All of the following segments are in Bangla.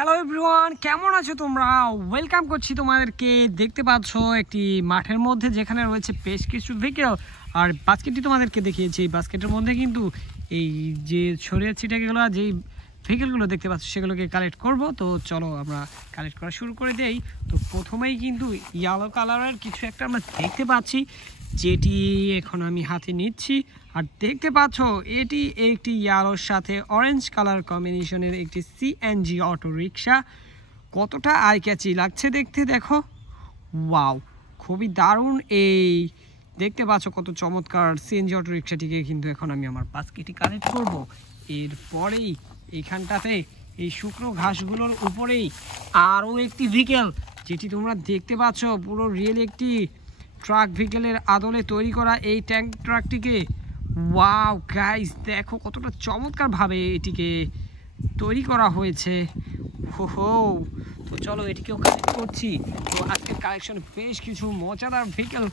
হ্যালো এভরিওয়ান, কেমন আছো তোমরা? ওয়েলকাম করছি তোমাদেরকে। দেখতে পাচ্ছ একটি মাঠের মধ্যে যেখানে রয়েছে বেশ কিছু ভেহিকেল, আর বাস্কেটটি তোমাদেরকে দেখিয়েছি। বাস্কেটের মধ্যে কিন্তু এই যে ছড়িয়ে ছিটাগুলো যেই ভেহিকেলগুলো দেখতে পাচ্ছ সেগুলোকে কালেক্ট করব। তো চলো আমরা কালেক্ট করা শুরু করে দেই। তো প্রথমেই কিন্তু ইয়েলো কালারের কিছু একটা আমরা দেখতে পাচ্ছি, যেটি এখন আমি হাতে নিচ্ছি। আর দেখতে পাচ্ছ এটি একটি ইয়েলোর সাথে অরেঞ্জ কালার কম্বিনেশনের একটি সিএনজি অটো রিক্সা। কতটা আই ক্যাচি লাগছে দেখতে, দেখো, ওয়াও, খুবই দারুণ। এই দেখতে পাচ্ছ কত চমৎকার সিএনজি অটো রিক্সাটিকে কিন্তু এখন আমি আমার বাস্কেটে কালেক্ট করব। এরপরেই এইখানটাতে এই শুকনো ঘাসগুলোর উপরেই আরও একটি ভেহিকেল, যেটি তোমরা দেখতে পাচ্ছ পুরো রিয়েল একটি ট্রাক ভেহিকেলের আদলে তৈরি করা এই ট্যাঙ্ক ট্রাকটিকে। ওয়াও গাইস, দেখো কতটা চমৎকারভাবে এটিকে তৈরি করা হয়েছে। হো, তো চলো এটিকেও কালেক্ট করছি। তো আজকের কালেকশনে বেশ কিছু মজাদার ভেহিকেল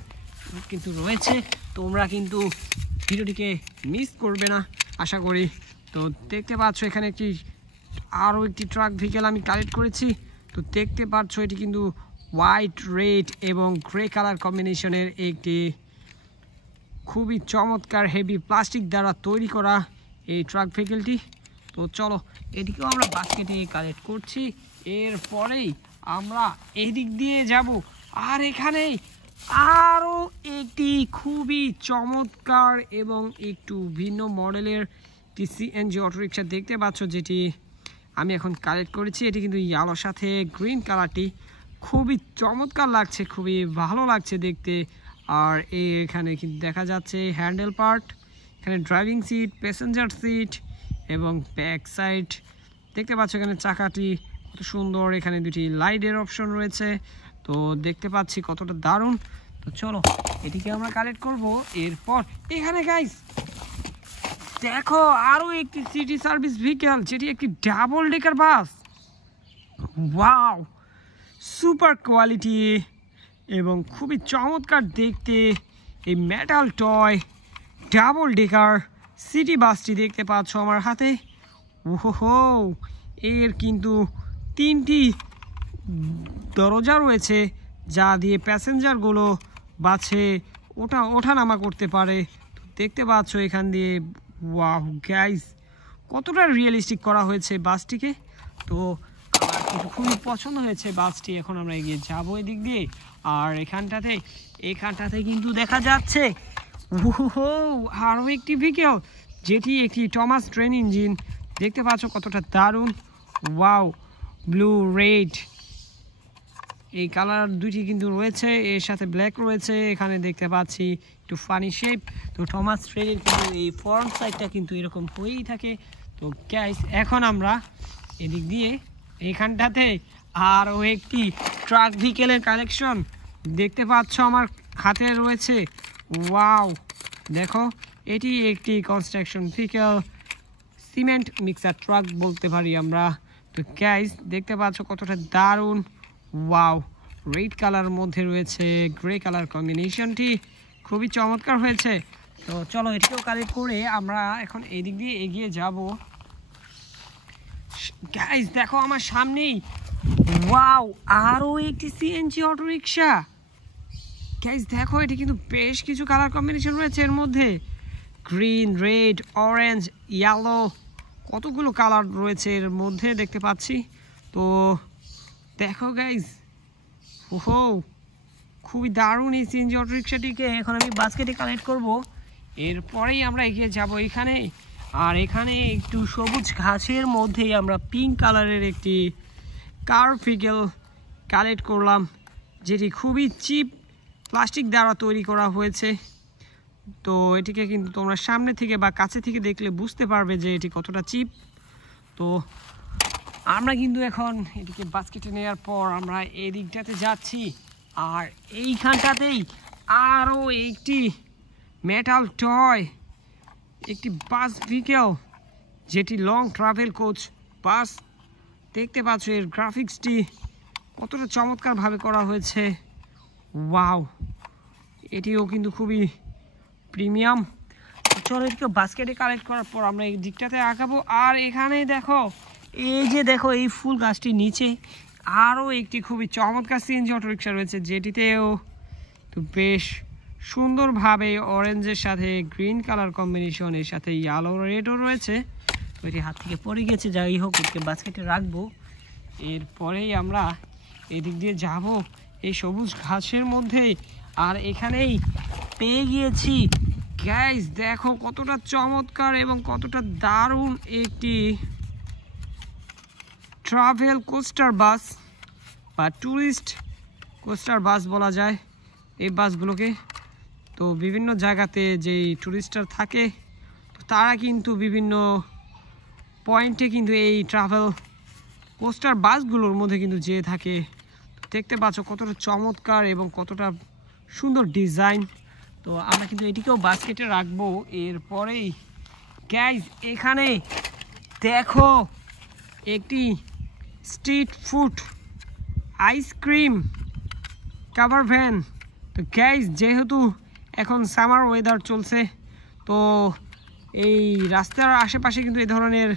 কিন্তু রয়েছে, তোমরা কিন্তু ভিডিওটিকে মিস করবে না আশা করি। তো দেখতে পাচ্ছ এখানে একটি আরও একটি ট্রাক ভেহিকেল আমি কালেক্ট করেছি। তো দেখতে পাচ্ছ এটি কিন্তু হোয়াইট, রেড এবং গ্রে কালার কম্বিনেশনের একটি খুবই চমৎকার হেভি প্লাস্টিক দ্বারা তৈরি করা এই ট্রাক ভেহিকেলটি। তো চলো এটিকেও আমরা বাস্কেটে কালেক্ট করছি। এরপরেই আমরা এদিক দিয়ে যাব, আর এখানে আরও একটি খুবই চমৎকার এবং একটু ভিন্ন মডেলের একটি সিএনজি অটোরিক্সা দেখতে পাচ্ছ, যেটি আমি এখন কালেক্ট করেছি। এটি কিন্তু ইয়েলোর সাথে গ্রিন কালারটি খুবই চমৎকার লাগছে, খুবই ভালো লাগছে দেখতে। আর এখানে কিন্তু দেখা যাচ্ছে হ্যান্ডেল পার্ট, এখানে ড্রাইভিং সিট, প্যাসেঞ্জার সিট এবং ব্যাক সাইড দেখতে পাচ্ছ। এখানে চাকাটি কত সুন্দর, এখানে দুটি লাইটের অপশন রয়েছে। তো দেখতে পাচ্ছি কতটা দারুণ। তো চলো এটিকে আমরা কালেক্ট করব। এরপর এখানে গাইস দেখো আরও একটি সিটি সার্ভিস ভেহিকেল, যেটি একটি ডাবল ডেকার বাস। ওয়াও, সুপার কোয়ালিটি এবং খুবই চমৎকার দেখতে এই metal toy double decker city বাসটি দেখতে পাচ্ছ আমার হাতে। ওহো, এর কিন্তু 3টি দরজা রয়েছে, যা দিয়ে প্যাসেঞ্জারগুলো বাসে ওঠানামা করতে পারে। দেখতে পাচ্ছ এখান দিয়ে। ওয়াও গাইস, কতটা রিয়েলিস্টিক করা হয়েছে বাসটিকে। তো আমার কিন্তু খুবই পছন্দ হয়েছে বাসটি। এখন আমরা এগিয়ে যাবো এদিক দিয়ে। আর এখানটাতে কিন্তু দেখা যাচ্ছে ওহো আরও একটি ভেহিকেল, যেটি একটি টমাস ট্রেন ইঞ্জিন। দেখতে পাচ্ছ কতটা দারুণ। ওয়াও, ব্লু রেড এই কালার দুইটি কিন্তু রয়েছে, এর সাথে ব্ল্যাক রয়েছে। এখানে দেখতে পাচ্ছি একটু ফানি শেপ। তো টমাস ট্রেনের কিন্তু এই ফ্রন্ট সাইডটা কিন্তু এরকম হয়েই থাকে। তো গাইস এখন আমরা এদিক দিয়ে এইখানটাতে আরও একটি ট্রাক ভেহিকেলের কালেকশন দেখতে পাচ্ছ আমার হাতে রয়েছে। ওয়াও, দেখো এটি একটি construction vehicle, cement mixer truck বলতে পারি আমরা। তো গাইস দেখতে পাচ্ছ কতটা দারুণ। ওয়াও, রেড কালার মধ্যে রয়েছে গ্রে কালার কম্বিনেশনটি, খুবই চমৎকার হয়েছে। তো চলো এটিকেও কালেক্ট করে আমরা এখন এদিক দিয়ে এগিয়ে যাব। গাইস দেখো আমার সামনেই, ওয়াও, আরও একটি সিএনজি অটো রিক্সা। গাইস দেখো এটি কিন্তু বেশ কিছু কালার কম্বিনেশন রয়েছে এর মধ্যে, গ্রিন, রেড, অরেঞ্জ, ইয়েলো, কতগুলো কালার রয়েছে এর মধ্যে দেখতে পাচ্ছি। তো দেখো গাইস, ওহো, খুবই দারুণ এই সিএনজি অটো রিক্সাটিকে এখন আমি বাস্কেটে কালেক্ট করব। এরপরেই আমরা এগিয়ে যাব এখানে। আর এখানে একটু সবুজ ঘাসের মধ্যেই আমরা পিঙ্ক কালারের একটি কার ভেহিকেল কালেক্ট করলাম, যেটি খুবই চিপ প্লাস্টিক দ্বারা তৈরি করা হয়েছে। তো এটিকে কিন্তু তোমরা সামনে থেকে বা কাছে থেকে দেখলে বুঝতে পারবে যে এটি কতটা চিপ। তো আমরা কিন্তু এখন এদিকে বাস্কেটে নেওয়ার পর আমরা এই দিকটাতে যাচ্ছি। আর এইখানটাতেই আরও একটি মেটাল টয়, একটি বাস ভেহিকেল, যেটি লং ট্রাভেল কোচ বাস। দেখতে পাচ্ছ এর গ্রাফিক্সটি কতটা চমৎকারভাবে করা হয়েছে। ওয়াও, এটিও কিন্তু খুবই প্রিমিয়াম। চলো এটিকে বাস্কেটে কালেক্ট করার পর আমরা এই দিকটাতে আঁকাবো। আর এখানে দেখো এই যে দেখো এই ফুল গাছটির নিচে আরও একটি খুবই চমৎকার সিএনজি অটোরিকশা রয়েছে, যেটিতেও তো বেশ সুন্দরভাবে অরেঞ্জের সাথে গ্রিন কালার কম্বিনেশন, এর সাথে ইয়েলো রেডও রয়েছে। তো এটি হাত থেকে পড়ে গেছে, যাই হোক এটিকে বাস্কেটে রাখবো। এরপরেই আমরা এদিক দিয়ে যাব এই সবুজ ঘাসের মধ্যে, আর এখানেই পেয়ে গিয়েছি গাইস, দেখো কতটা চমৎকার এবং কতটা দারুণ একটি ট্রাভেল কোস্টার বাস বা ট্যুরিস্ট কোস্টার বাস বলা যায় এই বাসগুলোকে। তো বিভিন্ন জায়গাতে যেই ট্যুরিস্টার থাকে তো তারা কিন্তু বিভিন্ন পয়েন্টে কিন্তু এই ট্রাভেল কোস্টার বাসগুলোর মধ্যে কিন্তু যেয়ে থাকে। দেখতে পাচ্ছ কতটা চমৎকার এবং কতটা সুন্দর ডিজাইন। তো আমরা কিন্তু এটিকেও বাস্কেটে রাখবো। এরপরেই গাইস এখানে দেখো একটি street food ice cream cover van. তো গাইস যেহেতু এখন সামার ওয়েদার চলছে, তো এই রাস্তার আশেপাশে কিন্তু এই ধরনের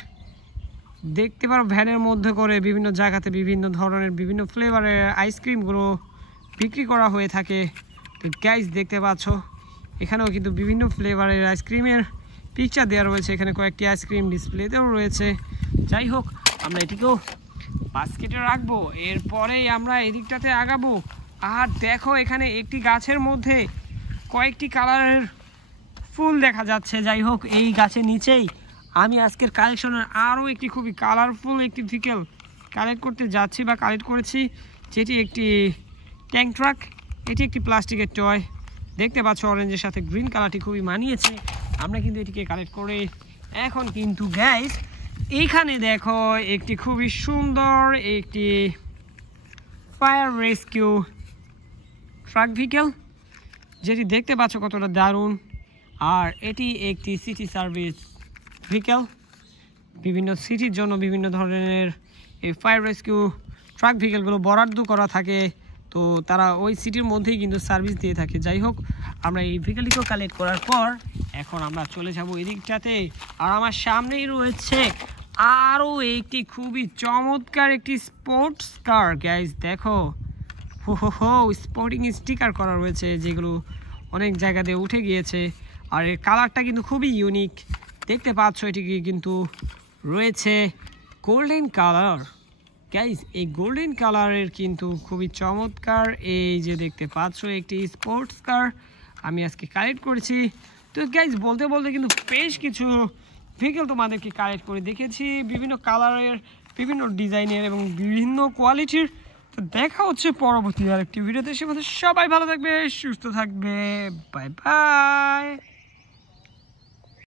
দেখতে পারো ভ্যানের মধ্যে করে বিভিন্ন জায়গাতে বিভিন্ন ধরনের বিভিন্ন ফ্লেভারের আইসক্রিমগুলো বিক্রি করা হয়ে থাকে। তো গাইস দেখতে পাচ্ছ এখানেও কিন্তু বিভিন্ন ফ্লেভারের আইসক্রিমের পিকচার দেওয়া রয়েছে, এখানে কয়েকটি আইসক্রিম ডিসপ্লেতেও রয়েছে। যাই হোক আমরা এটিকেও বাস্কেটে রাখবো। এরপরেই আমরা এদিকটাতে আগাবো। আর দেখো এখানে একটি গাছের মধ্যে কয়েকটি কালারের ফুল দেখা যাচ্ছে। যাই হোক এই গাছের নিচেই আমি আজকের কালেকশনের আরও একটি খুবই কালারফুল একটি ভেহিকেল কালেক্ট করতে যাচ্ছি বা কালেক্ট করেছি, যেটি একটি ট্যাঙ্ক ট্রাক। এটি একটি প্লাস্টিকের টয়, দেখতে পাচ্ছ অরেঞ্জের সাথে গ্রিন কালারটি খুবই মানিয়েছে। আমরা কিন্তু এটিকে কালেক্ট করে এখন কিন্তু গাইস এইখানে দেখো একটি খুবই সুন্দর একটি ফায়ার রেস্কিউ ট্রাক ভেহিকেল, যেটি দেখতে পাচ্ছ কতটা দারুণ। আর এটি একটি সিটি সার্ভিস ভেহিকেল, বিভিন্ন সিটির জন্য বিভিন্ন ধরনের এই ফায়ার রেস্কিউ ট্রাক ভেহিকেলগুলো বরাদ্দ করা থাকে, তো তারা ওই সিটির মধ্যেই কিন্তু সার্ভিস দিয়ে থাকে। যাই হোক আমরা এই ভেহিকেলটিকেও কালেক্ট করার পর এখন আমরা চলে যাব এদিকটাতে। আর আমার সামনেই রয়েছে আরও একটি খুবই চমৎকার একটি স্পোর্টস কার। গাইস দেখো হো স্পোর্টিং স্টিকার করা রয়েছে, যেগুলো অনেক জায়গাতে উঠে গিয়েছে। আর এর কালারটা কিন্তু খুবই ইউনিক, দেখতে পাচ্ছ এটিকে কিন্তু রয়েছে গোল্ডেন কালার। গাইস এই গোল্ডেন কালারের কিন্তু খুবই চমৎকার, এই যে দেখতে পাচ্ছ একটি স্পোর্টস কার আমি আজকে কালেক্ট করেছি। তো গাইস বলতে বলতে কিন্তু বেশ কিছু ভেহিকেল তোমাদেরকে কালেক্ট করে দেখেছি, বিভিন্ন কালারের, বিভিন্ন ডিজাইনের এবং বিভিন্ন কোয়ালিটির। তো দেখা হচ্ছে পরবর্তী আরেকটি ভিডিওতে। সে মধ্যে সবাই ভালো থাকবে, সুস্থ থাকবে, বাই বাই।